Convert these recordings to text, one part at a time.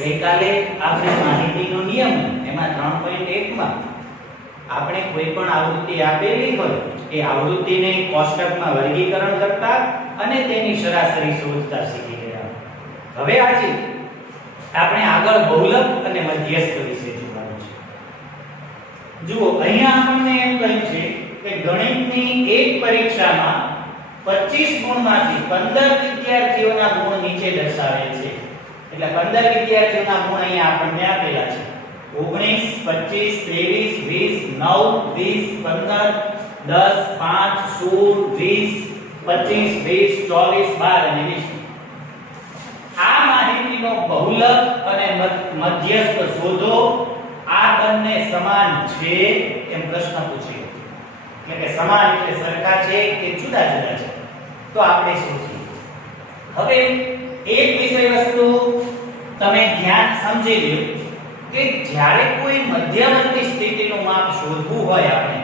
ગઈકાલે આપણે માહિતીનો નિયમ એમાં 3.1 માં આપણે કોઈ પણ આવૃત્તિ આપેલી હોય એ આવૃત્તિને કોષ્ટકમાં વર્ગીકરણ કરતા અને તેની સરાસરી શોધતા શીખી ગયા. હવે આજે આપણે આગળ બહુલક અને મધ્યસ્થ વિશે જોવાનું છે. જુઓ અહીંયા આપણને એમ કહ્યું છે કે ગણિતની એક પરીક્ષામાં 25 ગુણમાંથી 15 વિદ્યાર્થીઓના ગુણ નીચે દર્શાવેલ છે. એટલે 15 વિદ્યાર્થીઓના ગુણ અહીંયા આપણને આપેલા છે. 19 25 23 20 9 10 5 16 20 25 20 24 12 અને 20. આ માહિતીનો બહુલક અને મધ્યસ્થ શોધો. આ બંને સમાન છે એમ પ્રશ્ન પૂછ્યો. એટલે કે સમાન એટલે સરખા છે કે જુદા જુદા છે, તો આપણે શોધીએ. હવે એક વિષય વસ્તુ તમે ધ્યાન સમજી લો કે જ્યારે કોઈ મધ્યવર્તી સ્થિતિનું માપ શોધવું હોય આપણે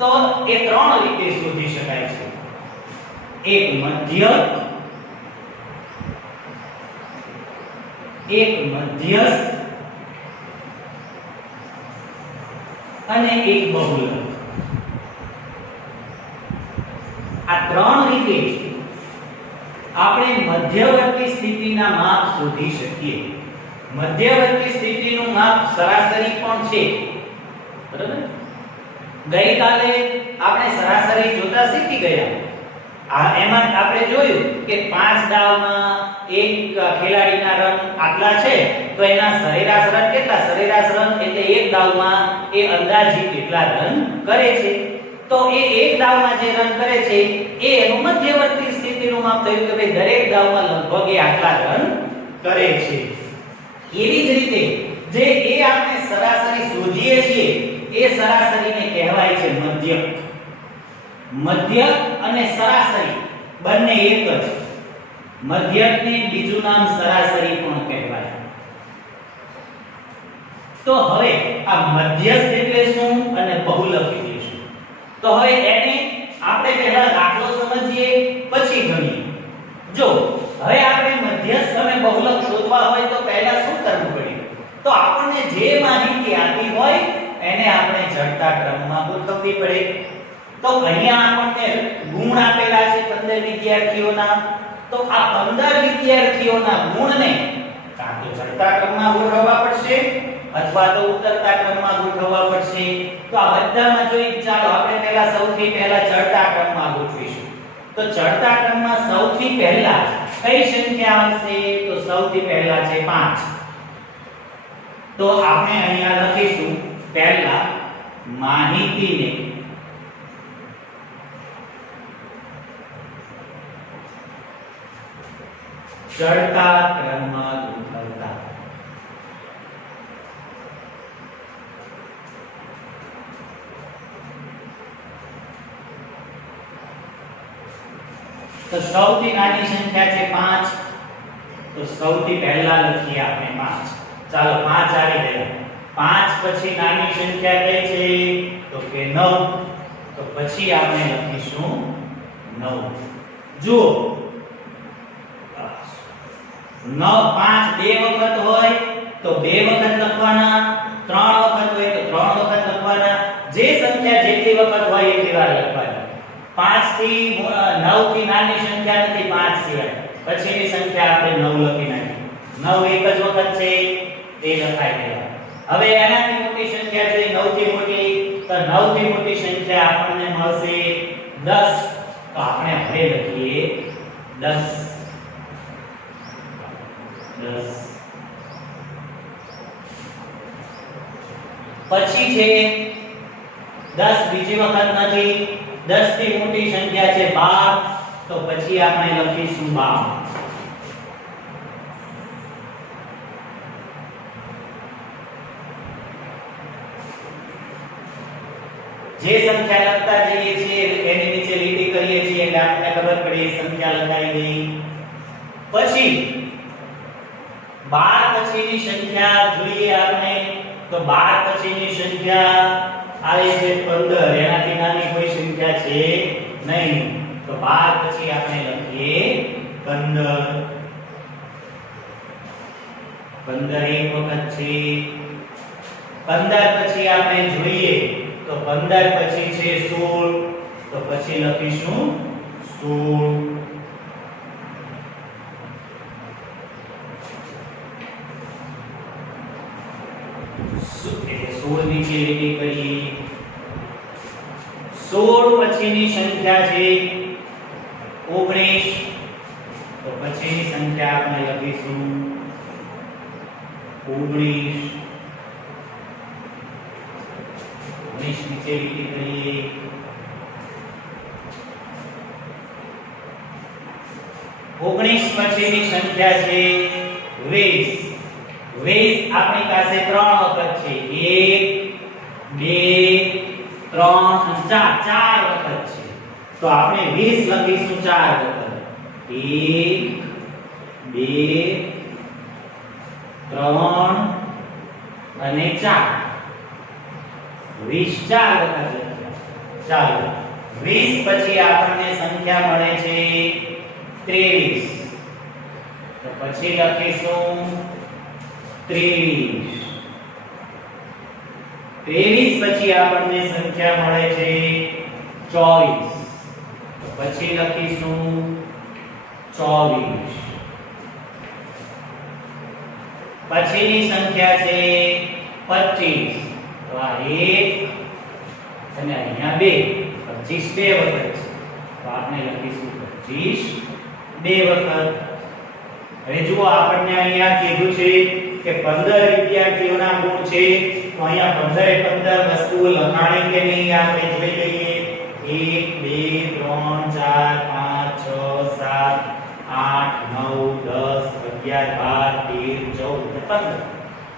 તો એ ત્રણ રીતે શોધી શકાય છે. એક મધ્યક, એક મધ્યસ્થ અને એક બહુલક. આ ત્રણ રીતે આપણે મધ્યવર્તી સ્થિતિના માપ શોધી શકીએ. મધ્યવર્તી સ્થિતિનું માપ સરાસરી પણ છે, બરાબર? ગઈકાલે આપણે સરાસરી જોતા શીખી ગયા. એમાં આપણે જોયું કે 5 દાવમાં એક ખેલાડીના રન આટલા છે તો એના સરેરાશ રન કેટલા? સરેરાશ રન એટલે એક દાવમાં એ અંદાજિત કેટલા રન કરે છે. તો એ એક દાવમાં જે રન કરે છે એ એનું મધ્યવર્તી સ્થિતિનું માપ થયું કે ભાઈ દરેક દાવમાં લગભગ એ આટલા રન કરે છે. એવી જ રીતે જે એ આપણે સરાસરી શોધીએ છીએ એ સરાસરીને કહેવાય છે મધ્યક. મધ્યક અને સરાસરી બંને એક જ. મધ્યકને બીજું નામ સરાસરી પણ કહેવાય. તો હવે આ મધ્યસ્થ એટલે શું અને બહુલક એટલે શું? તો હવે એને આપણે પહેલા દાખલો સમજીએ પછી ગણીએ. જો હવે આપણે મધ્યસ્થ અને બહુલક શોધવા હોય તો પહેલા શું કરવું પડે? તો આપણને જે માહિતી આપી હોય એને આપણે ચડતા ક્રમમાં ગોઠવવી પડે. તો અહીંયા આપણને ગુણ આપેલા છે 15 વિદ્યાર્થીઓના. તો આ 15 વિદ્યાર્થીઓના ગુણને કાં તો ચડતા ક્રમમાં ગોઠવવા પડશે અથવા તો ઉતરતા ક્રમમાં ગોઠવવા પડશે. તો આ બધામાં જોઈ ચાલો આપણે પહેલા સૌથી પહેલા ચડતા ક્રમમાં ગોઠવીશું. તો ચડતા ક્રમમાં સૌથી પહેલા કઈ સંખ્યા આવશે? તો સૌથી પહેલા છે 5. તો આપણે અહીંયા લખીશું પહેલા માહિતીને ચડતા ક્રમમાં ગોઠવતા. તો સૌથી નાની સંખ્યા છે 5. તો સૌથી પહેલા લખીએ આપણે 5. ચાલો 5 આવી ગયા. 5 પછી નાની સંખ્યા કઈ છે? તો કે 9. તો પછી આપણે લખીશું 9. જુઓ 9 5 બે વખત હોય તો બે વખત લખવાના, 3 વખત હોય તો 3 વખત લખવાના. જે સંખ્યા જેટલી વખત હોય એટલી વાર લખવાની. 5 થી 9 થી નાની સંખ્યા નથી 5 સિવાય. પછીની સંખ્યા આપણે 9 લખી નાખી. 9 એક જ વખત છે તે લખાઈ દેવા. હવે એનાથી મોટી સંખ્યા છે 9 થી મોટી. તો 9 થી મોટી સંખ્યા આપણને મળશે 10. તો આપણે હવે લખીએ 10. 10 પછી છે 10 બીજી વખત નથી. 10 થી મોટી સંખ્યા છે 12. તો પછી આપણે લખીશું 12. જે સંખ્યા લખતા જઈએ છીએ એની નીચે લીટી કરીએ છીએ એટલે આપણને ખબર પડી સંખ્યા લખાઈ ગઈ. પછી 12 પછીની સંખ્યા જોઈએ આપણે. તો 12 પછીની સંખ્યા આવે છે 15. એનાથી નાની કોઈ સંખ્યા છે નહીં. તો 12 પછી આપણે લખીએ 15. 15 એક વખત છે 15 પછી આપણે જોઈએ તો 15 પછી છે 16 તો પછી લખીશું 16 16 નીચે લીટી કરી 16 પછીની સંખ્યા છે 19 તો પછીની સંખ્યા આપણે લખીશું 19 નીચે લીટી કરીએ 19 પછીની સંખ્યા છે 20 20 આપણી પાસે 3 વખત છે 1 2 3 અને 4 વખત છે તો આપણે 20 લખીશું 4 વખત 1 2 3 અને 4 20 4 વખત લખ્યા ચાલો 20 પછી આપણને સંખ્યા મળે છે 23 તો પછી લખીશું 23 પછી આપણને સંખ્યા મળે છે 24 તો પછી લખીશું 24 પછીની સંખ્યા છે 25 તો આ 1 અને અહીંયા 2 25 બે વખત છે તો આપણે લખીશું 25 બે વખત હવે જુઓ આપણને અહીંયા કીધું છે કે 15 વિદ્યાર્થીઓના ગુણ છે તો અહીંયા 15 એ 15 વસ્તુઓ લખાણી કે નહીં આપણે જોઈ લઈએ 1 2 3 4 5 6 7 8 9 10 11 12 13 14 15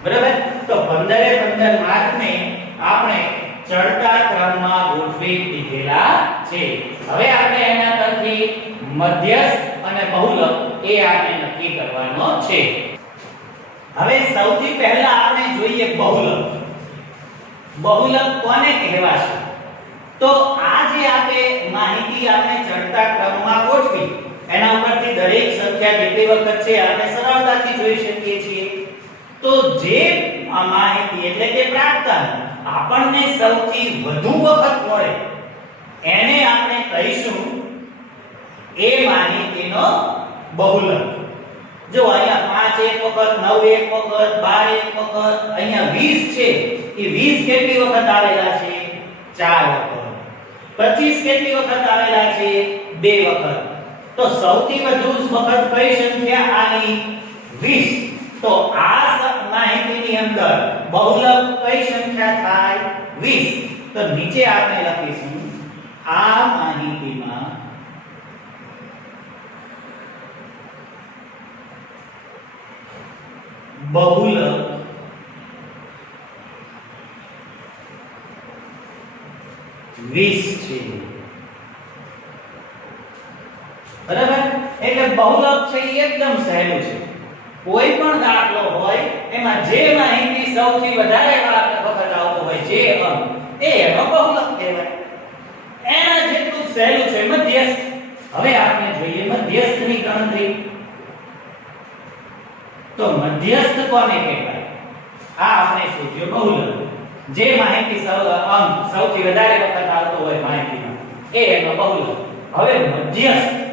બરાબર તો 15 એ 15 માર્કને આપણે ચડતા ક્રમમાં ગોઠવી દીધેલા છે હવે આપણે એના પરથી મધ્યસ્થ અને બહુલક એ આપણે નક્કી કરવાનો છે હવે સૌથી પહેલા આપણે જોઈએ બહુલક બહુલક કોને કહેવાશે તો આ જે આપણે માહિતી આપણે ચડતા ક્રમમાં ગોઠવી એના ઉપરથી દરેક સંખ્યા કેટલી વખત છે આપણે સરળતાથી જોઈ શકીએ છીએ તો જે આ માહિતી એટલે કે પ્રાપ્તાંક આપણને સૌથી વધુ વખત મળે એને આપણે કહીશું એ માહિતીનો બહુલક જો અહીંયા 5 એક વખત 9 એક વખત 12 એક વખત અહીંયા 20 છે એ 20 કેટલી વખત આવેલા છે 4 વખત 25 કેટલી વખત આવેલા છે 2 વખત તો સૌથી વધુ વખત કઈ સંખ્યા આવી 20 તો આ માહિતીની અંદર બહુલક કઈ સંખ્યા થાય 20 તો નીચે આપણે લખીશું આ માહિતીમાં બહુલક 20 છે બરાબર એટલે બહુલક છે એ એકદમ સહેલું છે કોઈ પણ દાખલો હોય એમાં જે માહિતી સૌથી વધારે વખત આવતો હોય જે અંક એ એનો બહુલક કહેવાય એના જેટલું સહેલું છે મધ્યસ્થ હવે આપણે જોઈએ મધ્યસ્થની ગણતરી તો મધ્યસ્થ કોને કહેવાય આ આપણે શોધ્યો બહુલક જે માહિતી અંક સૌથી વધારે વખત આવતો હોય માહિતીમાં એ એનો બહુલક હવે મધ્યસ્થ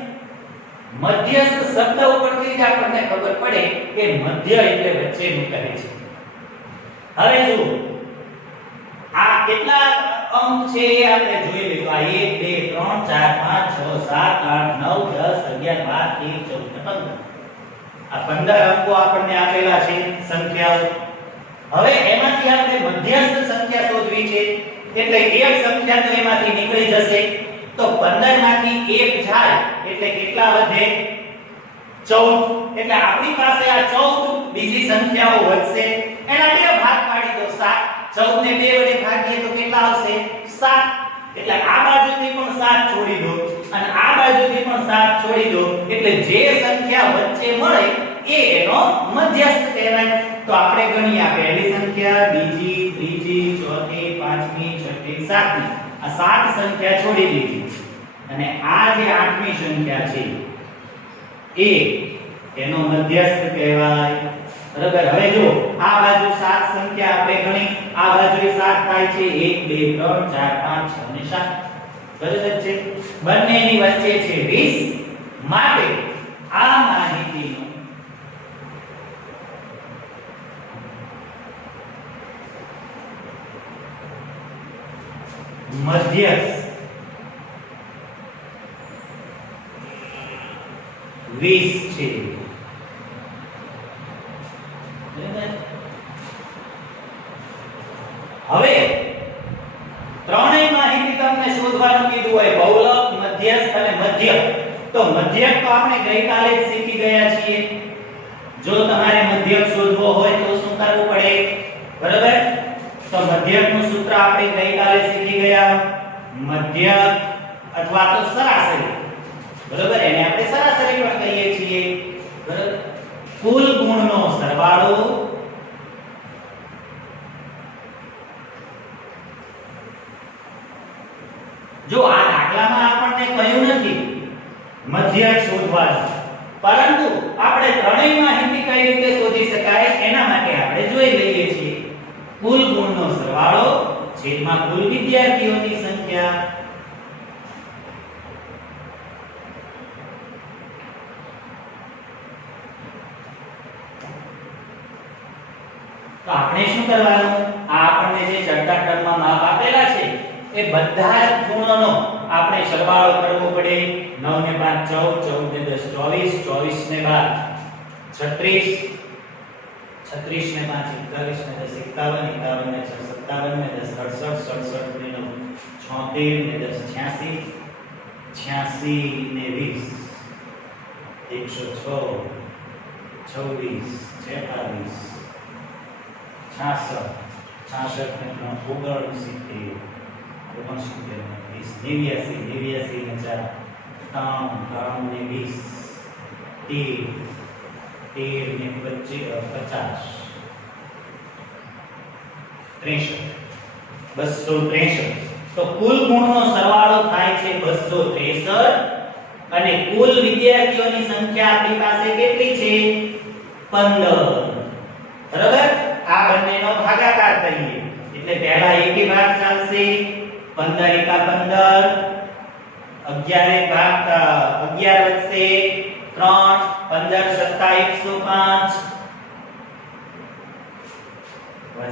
મધ્યસ્થ શબ્દ ઉપરથી જ આપણને ખબર પડે કે મધ્ય એટલે વચ્ચેનું કહે છે હવે જુઓ આ કેટલા અંક છે એ આપણે જોઈ લઈએ આ 1 2 3 4 5 6 7 8 9 10 11 12 13 14 15 આ 15 અંકો આપણને આપેલા છે સંખ્યાઓ હવે એમાંથી આપણે મધ્યસ્થ સંખ્યા શોધવી છે એટલે એક સંખ્યા તો એમાંથી નીકળી જશે તો 15 માંથી 1 જાય એટલે કેટલા વધે 14 એટલે આપણી પાસે આ 14 બીજી સંખ્યાઓ વધશે એના બે ભાગ પાડી દો 7 14 ને 2 વડે ભાગીએ તો કેટલા આવશે 7 એટલે આ બાજુથી પણ 7 છોડી દો અને આ બાજુથી પણ 7 છોડી દો એટલે જે સંખ્યા વચ્ચે મળે એ એનો મધ્યસ્થ કહેવાય તો આપણે ગણીએ આ પહેલી સંખ્યા બીજી ત્રીજી ચોથી પાંચમી છઠ્ઠી સાતમી આ 7 સંખ્યા છોડી દીધી અને આ જે 8મી સંખ્યા છે એ એનો મધ્યસ્થ કહેવાય બરાબર. હવે જો આ બાજુ 7 સંખ્યા આપણે ગણી, આ બાજુએ 7 થાય છે 1 2 3 4 5 6 અને 7. બરાબર છે. બંનેની વચ્ચે છે 20. માટે આ માહિતીનો મધ્યસ્થ 20 છે. હવે ત્રણેય માહિતી તમને શોધવાનું કીધું હોય, બહુલક, મધ્યસ્થ અને મધ્યક. તો મધ્યક તો આપણે ગઈકાલે જ શીખી ગયા છીએ. જો તમારે મધ્યક શોધવો હોય તો શું કરવું પડે? બરાબર. તો મધ્યકનું સૂત્ર આપણે ગઈકાલે શીખી ગયા. મધ્યક અથવા તો સરાસરી, બરાબર, એને આપણે સરાસરી પણ કહીએ છીએ. બરાબર. કુલ ગુણનો સરવાળો જો આ દાખલામાં આપણને કહ્યું નથી મધ્યક શોધવાનું, પરંતુ આપણે ત્રણેય માહિતી કઈ રીતે શોધી શકાય એના માટે આપણે જોઈ લઈએ છીએ. કુલ ગુણનો સરવાળો છેદમાં કુલ વિદ્યાર્થીઓની સંખ્યા. તો આપણે શું કરવાનું? આ આપણને જે ચડતા ક્રમમાં માપ આપેલા છે એ બધા જ ગુણોનો આપણે સરવાળો કરવો પડે. 9 ને 5 14, 14 ને 10 24, 24 ને 12 36, 36 ને 5 41 ને 10 51, 51 ને 6 57 ને 10 68, 67 ને 9 76 ને 10 86, 86 ને 20 106, 26, 46, 66, 66 ને 3 69, 89 ને 4 3 ને 20 13 ને 50 63 263. તો કુલ ગુણનો સરવાળો થાય છે 263 અને કુલ વિદ્યાર્થીઓની સંખ્યા આપણી પાસે કેટલી છે? 15. બરાબર. આ બંનેનો ભાગાકાર કરીએ એટલે પહેલા એકી ભાગ ચાલશે. 15 એકા 15, 11 એક ભાગ 11 વધશે 3, 15 સત્તા 105,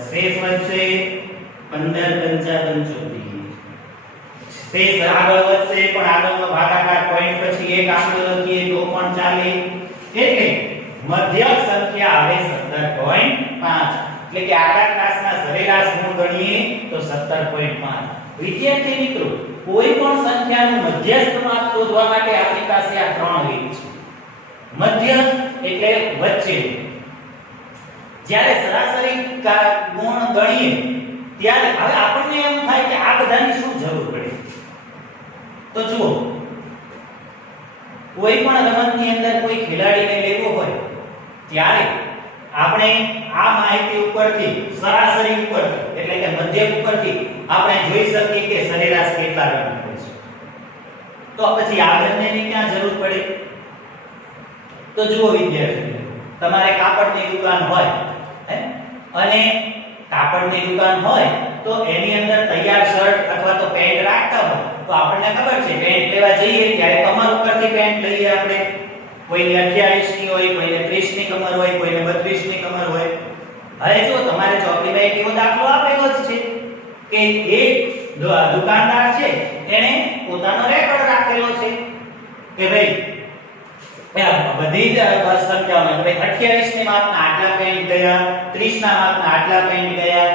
શેષ વધશે 15 પંચા 75. શેષ આગળ વધશે પણ આગળનો ભાગાકાર પોઈન્ટ પછી એક આંકડો લખીએ તો પણ ચાલે. એટલે મધ્યક સંખ્યા આવે 17.5. એટલે કે આખા ક્લાસના સરેરાશ ગુણ ગણીએ તો 17.5. વિદ્યાર્થી મિત્રો, કોઈ પણ સંખ્યાનું મધ્યસ્થ માપ શોધવા માટે આપણી પાસે આ ત્રણ રીત છે. મધ્યસ્થ એટલે વચ્ચે. જ્યારે સરાસરી ગુણ ગણીએ ત્યારે હવે આપણને એમ થાય કે આ બધાની શું જરૂર પડે? તો જુઓ, કોઈ પણ રમતની અંદર કોઈ ખેલાડીને લેવો હોય ત્યારે આપણે આ માહિતી ઉપરથી, સરાસરી ઉપરથી એટલે કે મધ્યક ઉપરથી આપણે જોઈ શકીએ કે સરેરાશ કેટલા રન કરે છે. તો પછી આ બંનેની ક્યાં જરૂર પડે? તો જુઓ વિદ્યાર્થીઓ, તમારે કાપડની દુકાન હોય અને કાપડની દુકાન હોય તો એની અંદર તૈયાર શર્ટ અથવા તો પેન્ટ રાખતા હોય તો આપણને ખબર છે પેન્ટ લેવા જઈએ ત્યારે કમર ઉપરથી પેન્ટ લઈએ આપણે. કોઈને 28 ની હોય, કોઈને 30 ની કમર હોય, કોઈને 32 ની કમર હોય. હવે જો તમારે ચોકીભાઈ કેવો દાખલો આપેલો જ છે કે એક દુકાનદાર છે એને પોતાનો રેકોર્ડ રાખેલો છે કે ભાઈ બધી જ સંખ્યાઓમાં ભાઈ 28 ની માપના આટલા પેન્ટ ગયા, 30 ના માપના આટલા પેન્ટ ગયા,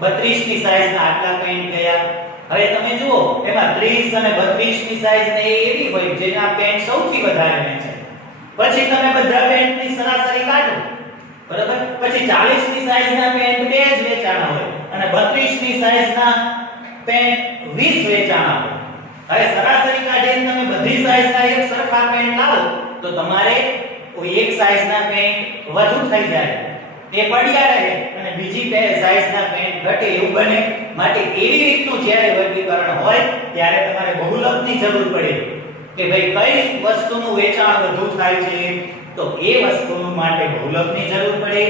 32 ની સાઈઝના આટલા પેન્ટ ગયા. હવે તમે જુઓ એમાં 30 અને 32 ની સાઈઝ ને એવી હોય જેના પેન્ટ સૌથી વધારે વેચાય. પછી તમે બધા પેન્ટની સરાસરી કાઢો, બરાબર? પછી 40 ની સાઈઝના પેન્ટ બે જ વેચાણા હોય અને 32 ની સાઈઝના પેન્ટ 20 વેચાણા હોય. હવે સરાસરી કાઢીને તમે બધી સાઈઝના એક સરખા પેન્ટ લાવો તો તમારે કોઈ એક સાઈઝના પેન્ટ વધુ થઈ જાય, તે પડ્યા રહે અને બીજી સાઈઝના પેન્ટ ઘટે એવું બને. માટે એવી રીતનું જ્યારે વર્ગીકરણ હોય ત્યારે તમારે બહુલકની જરૂર પડે કે ભાઈ કઈ વસ્તુનું વેચાણ વધુ થાય છે. તો એ વસ્તુ માટે બહુલકની જરૂર પડે.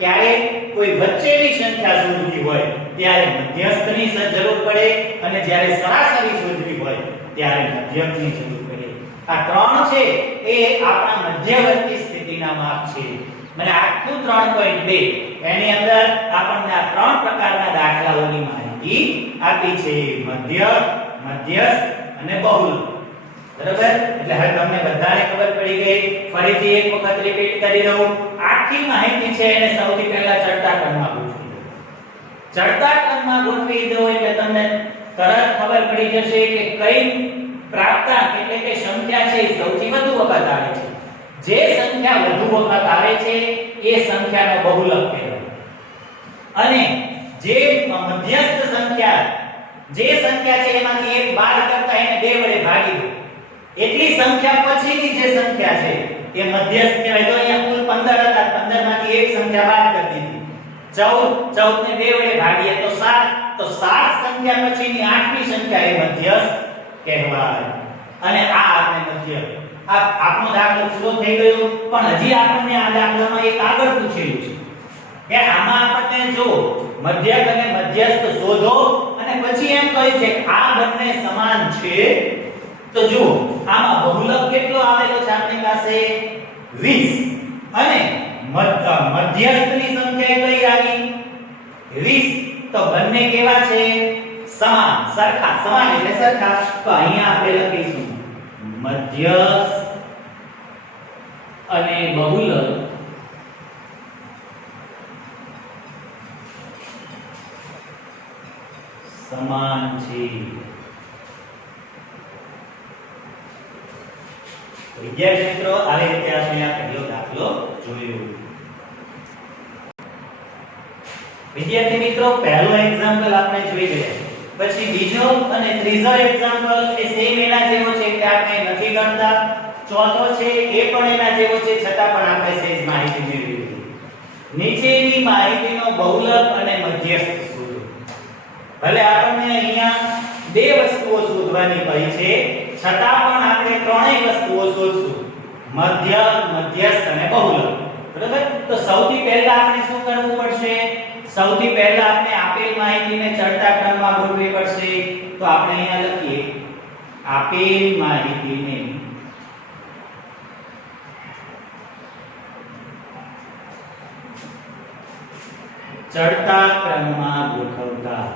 ક્યારે કોઈ વચ્ચેની સંખ્યા શોધવી હોય ત્યારે મધ્યસ્થની જરૂર પડે અને જ્યારે સરાસરી શોધવી હોય ત્યારે મધ્યકની જરૂર પડે. આ ત્રણ છે એ આપણા મધ્યવર્તી સ્થિતિના માપ છે. મને આખું 3.2 એની અંદર આપણને આ ત્રણ પ્રકારના દાખલાઓની માહિતી આપી છે: મધ્યક, મધ્યસ્થ અને બહુલક. બરાબર? એટલે હવે તમને બધાને ખબર પડી ગઈ. ફરીથી એક વખત રિપીટ કરી દઉં. આખી માહિતી છે એને સૌથી પહેલા ચડતા ક્રમમાં ગોઠવી દો. ચડતા ક્રમમાં ગોઠવી દો એટલે તમને તરત ખબર પડી જશે કે કઈ પ્રાપ્તાંક એટલે કે સંખ્યા છે સૌથી વધુ વખત આવે છે. જે સંખ્યા વધુ વખત આવે છે એ સંખ્યાનો બહુલક કહેવાય. અને જે મધ્યસ્થ સંખ્યા જે સંખ્યા છે એમાંથી એક બાદ કરતા એને 2 વડે ભાગી દો. એટલી સંખ્યા પછીની જે સંખ્યા છે એ મધ્યસ્થ કહેવાય. તો અહીંયા કુલ 15 હતા, 15 માંથી એક સંખ્યા બાદ કરી દીધી. 14 ને 2 વડે ભાગીએ તો 7. તો 7 સંખ્યા પછીની 8મી સંખ્યા એ મધ્યસ્થ કહેવાય. અને આ આપણે મધ્યક. આ આપણો દાખલો પૂરો થઈ ગયો. પણ હજી આપણને આ દાખલામાં એક આગળ પૂછેલું છે કે આમાં આપણને જો મધ્યક અને મધ્યસ્થ શોધો અને પછી એમ કહ્યું છે કે આ બંને સમાન છે. તો જુઓ આમાં બહુલક કેટલો આવેલો છે આપણી પાસે 20 અને મધ્યસ્થની સંખ્યા કઈ આવી 20. તો બંને કેવા છે? સમાન, સરખા. સમાન એટલે સરખા. તો અહીંયા આપણે લખીશું મધ્યસ્થ અને બહુલક સમાન છે. વિદ્યાર્થી મિત્રો, આવી રીતે આપણે આ પહેલો દાખલો જોયો. વિદ્યાર્થી મિત્રો, પહેલો એક્ઝામ્પલ આપણે જોઈ ગયા. પછી બીજો અને ત્રીજો એક્ઝામ્પલ એ સેમ એના જેવો છે કે આપણે નથી ગણતા. ચોથો છે એ પણ એના જેવો છે, છતાં પણ આપણે સહેજ માહિતી મેળવી લીધી. નીચેની માહિતીનો બહુલક અને મધ્યસ્થ શોધો. ભલે આપણને અહીંયા બે વસ્તુઓ શોધવાની કહી છે, છતાં પણ આપણે ત્રણેય વસ્તુઓ શોધશું: મધ્યક, મધ્યસ્થ અને બહુલક. બરાબર? તો સૌથી પહેલા આપણે શું કરવું પડશે? સૌથી પહેલા આપણે આપેલ માહિતીને ચડતા ક્રમમાં ગોઠવવી પડશે. તો આપણે અહીંયા લખીએ આપેલ માહિતીને ચડતા ક્રમમાં ગોઠવતા.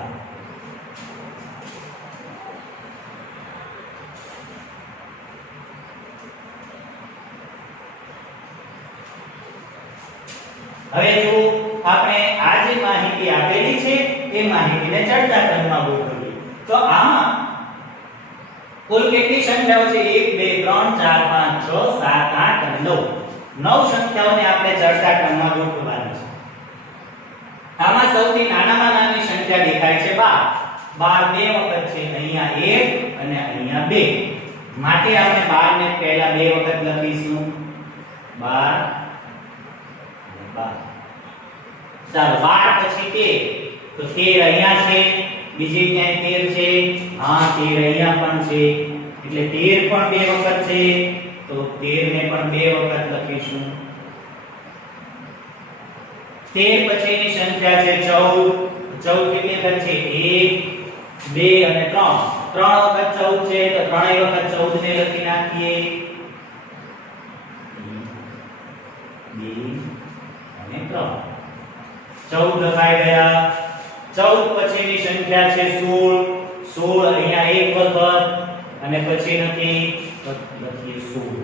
હવે જો આપણે આ જે માહિતી આપેલી છે એ માહિતીને ચડતા ક્રમમાં ગોઠવીએ તો આમાં કુલ કેટલી સંખ્યાઓ છે? 1 2 3 4 5 6 7 8 અને 9. 9 સંખ્યાઓને આપણે ચડતા ક્રમમાં ગોઠવવાની છે. આમાં સૌથી નાનામાં નાની સંખ્યા દેખાય છે 12. 12 બે વખત છે, અહીંયા 1 અને અહીંયા 2. માટે આપણે 12 ને પહેલા બે વખત લખીશું. 12 ચાલો 12 પછી 13. તો 13 અહીંયા છે, બીજે ક્યાંય 13 છે? હા, 13 અહીંયા પણ છે. એટલે 13 પણ બે વખત છે, તો 13 ને પણ બે વખત લખીશું. 13 પછીની સંખ્યા છે 14. 14 કેટલી વખત છે? 1 2 અને 3. 3 વખત 14 છે, તો ત્રણેય વખત 14 ને લખી નાખીએ. 2 અને 3. 14 લખાઈ ગયા. 14 પછીની સંખ્યા છે 16. 16 અહીંયા એક વખત અને પછી નથી લખીએ 16.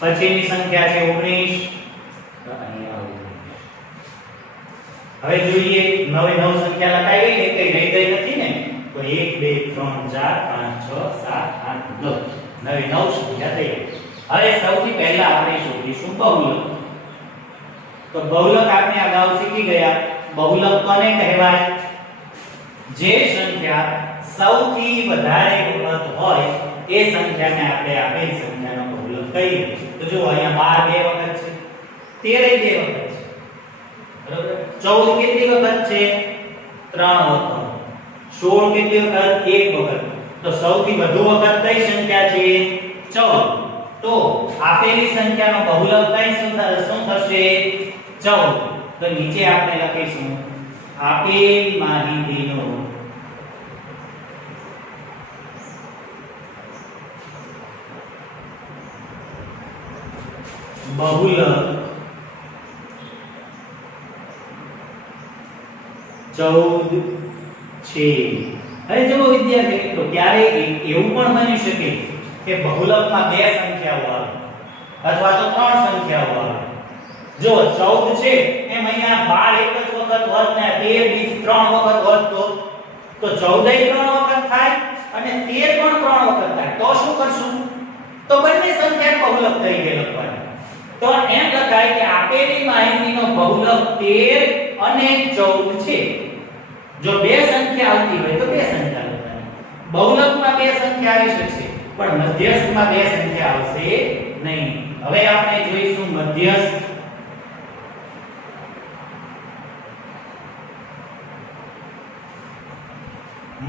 પછીની સંખ્યા છે 19. તો અહીંયા 19. હવે જોઈએ નવે 9 સંખ્યા લખાઈ ગઈ ને, કઈ રહી ગઈ નથી ને? તો 1 2 3 4 5 6 7 8 9. નવે 9 સંખ્યા થઈ ગઈ. હવે સૌથી પહેલા આપણે શોધીશું બહુલક. તો બહુલક આપણે અગાઉ શીખી ગયા. બહુલક કોને કહેવાય? જે સંખ્યા સૌથી વધારે વખત હોય એ સંખ્યાને આપણે આપેલ સંખ્યાનો બહુલક કહીએ. તો જો અહીંયા 12 બે વખત છે, 13 બે વખત છે. બરોબર? 14 કેટલી વખત છે? 3 વખત. 16 કેટલી વખત? 1 વખત. તો સૌથી વધુ વખત કઈ સંખ્યા છે? 14. તો આપેલી સંખ્યાનો બહુલક કઈ શું થશે 14 તો નીચે આપણે લખીશું આપેલ માહિતીનો બહુલક 14 છે। હવે જુઓ વિદ્યાર્થી મિત્રો ક્યારે એવું પણ બની શકે કે બહુલકમાં બે સંખ્યાઓ આવે અથવા તો ત્રણ સંખ્યાઓ આવે। જો 14 છે એમ અહીંયા 12 એક જ વખત હોત ને 13 બીજ 3 વખત હોત તો 14 ય 3 વખત થાય અને 13 પણ 3 વખત થાય તો શું કરશું તો બંને સંખ્યા બહુલક તરીકે લખવાની। તો એમ લખાય કે આપેલી માહિતીનો બહુલક 13 અને 14 છે। જો બે સંખ્યા આવતી હોય તો બે સંખ્યા લખવાની। બહુલકમાં બે સંખ્યા આવી શકશે પણ મધ્યસ્થમાં બે સંખ્યા આવશે નહીં। હવે આપણે જોઈશું મધ્યસ્થ।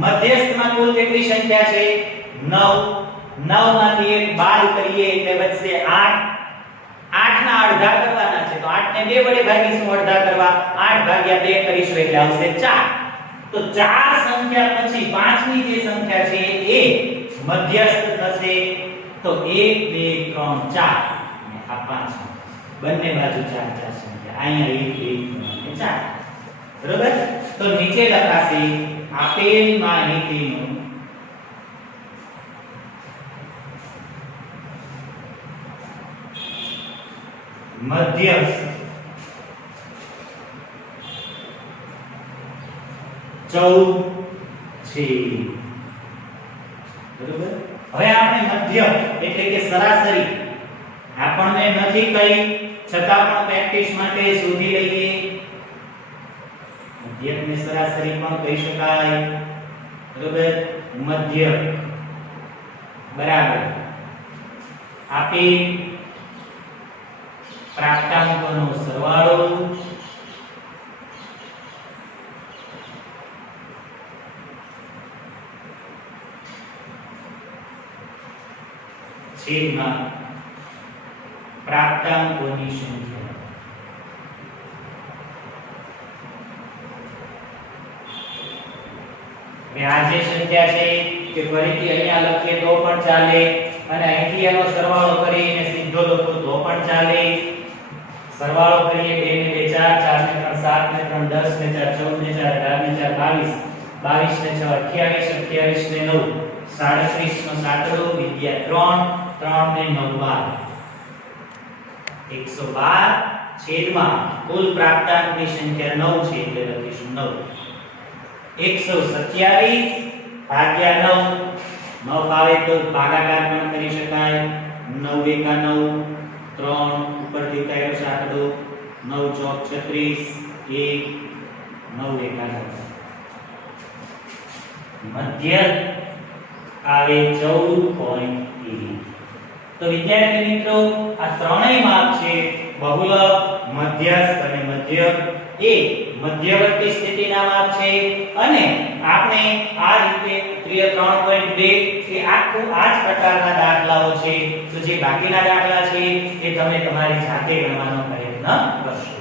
મધ્યસ્થમાં કુલ કેટલી સંખ્યા છે 9 9 માંથી એક બાદ કરીએ એટલે બચશે 8 8 ના અડધા કરવાના છે તો 8 ને 2 વડે ભાગીશું અડધા કરવા 8 ભાગ્યા 2 કરીશું એટલે આવશે 4 તો 4 સંખ્યા પછી પાંચમી જે સંખ્યા છે એ મધ્યસ્થ થશે તો 1 2 3 4 અને આ પાંચમી બંને બાજુ 4 4 સંખ્યા અહીંયા 1 2 3 અને 4 બરોબર તો નીચે લખાશે આપેલ માહિતીનું મધ્યસ્થ 14 છે બરોબર। હવે આપણે મધ્ય એટલે કે સરાસરી આપણને નથી કઈ છતાં પણ પ્રેક્ટિસ માટે શોધી લઈએ। મધ્યકને સરાસરી પણ કહી શકાય બરોબર। મધ્ય બરાબર આપેલ પ્રાપ્તાંકોનો સરવાળો છેદમાં પ્રાપ્તાંકોની સંખ્યા। હવે આ જે સંખ્યા છે કે ફરીથી અહીંયા લખીએ તો પણ ચાલે અને અહીંથી એનો સરવાળો કરીને સીધો લખો તો પણ ચાલે। સરવાળો કરીએ 2 ને 2 4 4 ને 3 7 ને 3 10 ને 4 14 ને 4 18 ને 4 22 22 ને 6 28 28 ને 9 37 નો સાતડો વિદ્યા 3 3 ને 9 12 112 છેદમાં કુલ પ્રાપ્તાંકની સંખ્યા 9 છે એટલે લખીશું 9 127 ભાગ્યા 9 9 આવે તો ભાગાકાર પણ કરી શકાય 9 એકા 9 3 ઉપરથી ઉતાર્યો સાતડો 9 ચોક 36 1 9 એકા 9 મધ્ય આવે 14.3। તો વિદ્યાર્થી મિત્રો આ ત્રણેય માપ છે બહુલક મધ્યસ્થ અને મધ્યક એ મધ્યવર્તી સ્થિતિના માપ છે અને આપણે આ રીતે 3.2 એ આખું આ જ પ્રકારના દાખલાઓ છે। તો જે બાકીના દાખલા છે એ તમે તમારી જાતે ગણવાનો પ્રયત્ન કરશો।